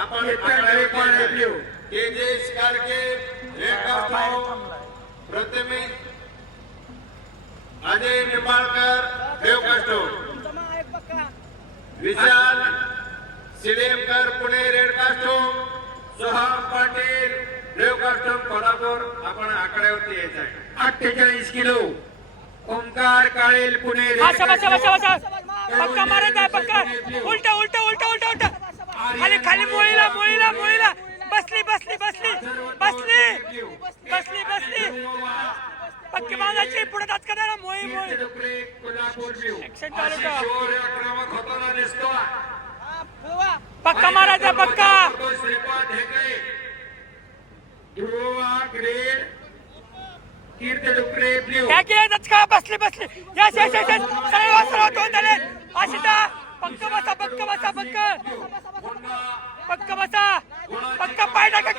आपण red costume प्रथमे अजय निंबाळकर देव costume Vishal Sidemkar Pune red costume Soham Patil देव costume Kolhapur आपण आकड्यावरती यायचं आहे. अठ्ठेचाळीस किलो. ओंकार काळेल पुणे हा शाबास पक्का मारत आहे पक्का. उलट उलट उलट उलट उलट. खाली खाली मोळीला मोळीला मोळीला बसली बसली बसली. बसली. बसली बसली. पक्की मागायची. पुढे दात ना मोळी मोळी ऍक्शन चालू ठेवा. पक्का मारायचा पक्का. कीर्त डुकरे ब्ल्यू बसली बसली. यस यस यस सर्व सर्व पक्क बसा पक्क बसा पक्क. पक्क बसा. पक्क पाय टाका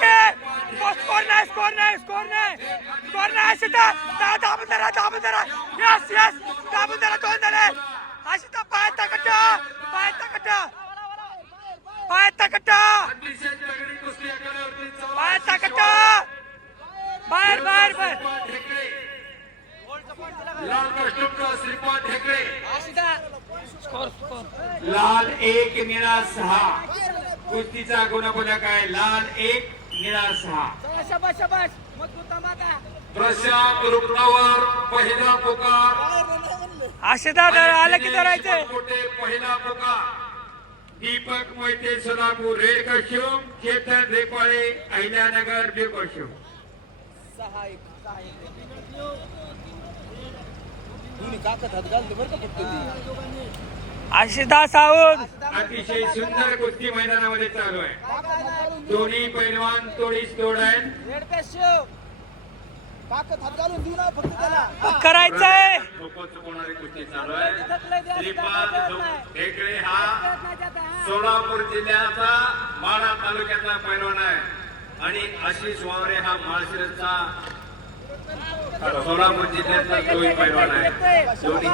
स्कोर नाही स्कोर नाही स्कोर नाही. स्कोर नाही आशिता. दा- दाबून धरा दाबून धरा. यस यस दाबून धरा दोन धरे आशिता पाय टाकट पाय टाकट पाय टाकट पाय टाकट बाहेर बाहेर बाहेर. लाल कस्टमचा श्रीपाद ढेकळे स्कोर स्कोर लाल एक निळा सहा. कुस्तीचा गुणपदक आहे. लाल एक निळा सहा. प्रशांत रुग्णावर पहिला पुकार. आशिता आलं की धरायचंय मोठे पहिला पुकार. Deepak Mohite Solapur. Red costume Chetan Repale Ahilyanagar blue costume Ashita Sawant. अतिशय सुंदर कुस्ती मैदानामध्ये चालू आहे. दोन्ही पैलवान तोडीस तोड आहेत. करायचंय. कुस्ती चालू आहे. श्रीपाद ढेकळे हा सोलापूर जिल्ह्याचा माढा तालुक्यातला पैलवान आहे. आणि आशिष वावरे हा माळशिरसचा सोलापूर जिल्ह्यातला तोही पैलवान आहे. दोन्ही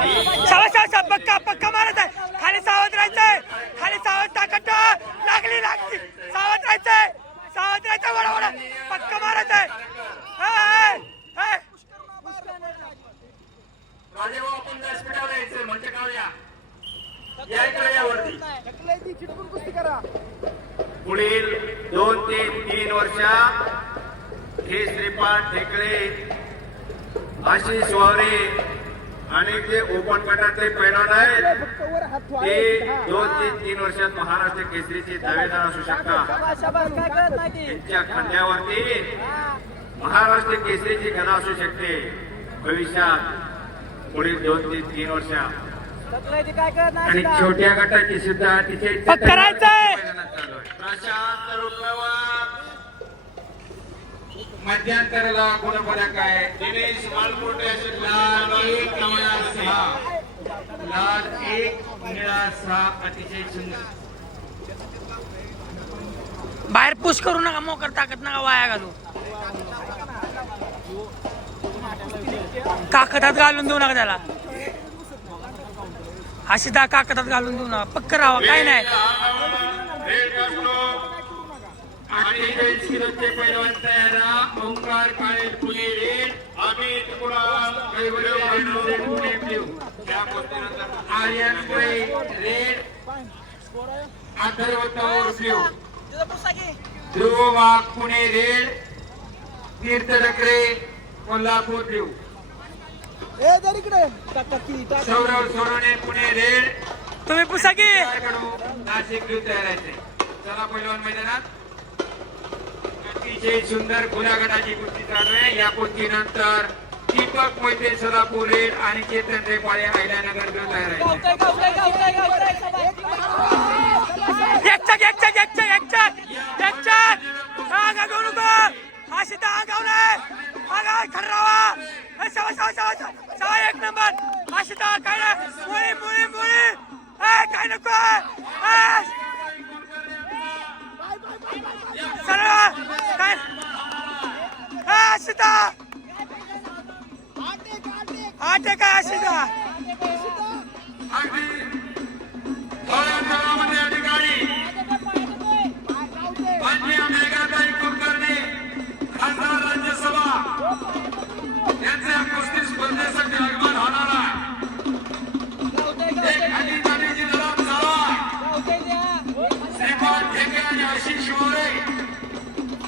सावध सावध पक्का पक्का मारत आहे. खाली सावध राहायचंय. खाली सावध ताकद लागली लागली. सावध राहायचंय. सावध राहायचं वडा वडा पक्का मारत आहे. राजेभाऊ आपण व्यासपीठावर यायचं म्हणजे या पुढील दोन ते तीन वर्षात हे श्रीपाद ठेकळे आशिष वावरे आणि जे ओपन गटाचे पैलवान आहेत ते दोन ते तीन वर्षात महाराष्ट्र केसरीचे दावेदार असू शकतात. त्यांच्या खांद्यावरती महाराष्ट्र केसरीची गदा असू शकते. भविष्यात पुढील दोन ते तीन वर्षात. आणि छोट्या गटाची सुद्धा आहे. प्रशांत रुग्णावर मध्यंतरला गुण गुणपदक आहे? दिनेश मालपोटे लाल एक निळा सहा. लाल एक निळा सहा अतिशय सुंदर. बाहेर पुश करू नका मोकर ताकद नका वाया घालू. काकतात घालून देऊ नका त्याला. अशी दा काकतात घालून देऊ नका. पक्क राहा काय नाही. अठ्ठेचाळीस किलोचे पैलवान तयार आहे. Omkar Kale Pune red Amit Kunal Kaivalya red Pune blue या कुस्तीनंतर Aryan Gre red Atharva Tor blue Dhruv Wagh Pune red Tirth Dakare Kolhapur blue Saurav Sonawane Pune red. तुम्ही पुसा की. कडून नाशिक ब्ल्यू तयार आहे चला पैलवान मैदानात. अतिशय सुंदर खुल्या गटाची कुस्ती चालू आहे. या कुस्तीनंतर दीपक मोहिते सोलापूर आणि चेतन रेपाळे अहिल्यानगर गण तयार आहे. एक नंबर. आशिता काय नाही मुळी मुळी मुळी. काय नको आशिता! आटे काय आशिता? कुलकर्णी खासदार राज्यसभा यांच्या कुस्ती स्पर्धेसाठी आगमन होणार आहे.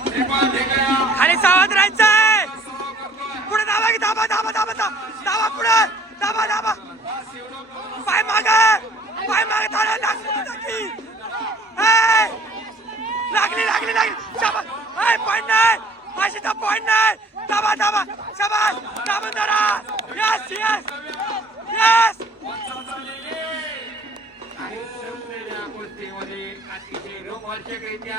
श्रीपाद आणि सावध राहायचंय सराव करतोय पुढे दाबा की दाबा दाबा दाबा दाबा. पुढे. दाबा दाबा. पाय मागे. पाय मागे. थांबा लागली लागली लागली लागली. शाबास. ए पॉइंट नाही. आशिता पॉइंट नाही. दाबा दाबा. शाबास. दाबून धरा. यस यस यस अतिशय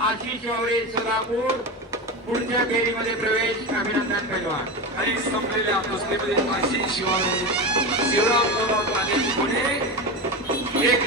आशिष शौरे सोलापूर पुढच्या फेरीमध्ये प्रवेश अभिनंदन पैलवान. आणि संपलेल्या कुस्तीमध्ये आशिष शिवाजी शिवराम गौरव आणि पुणे एक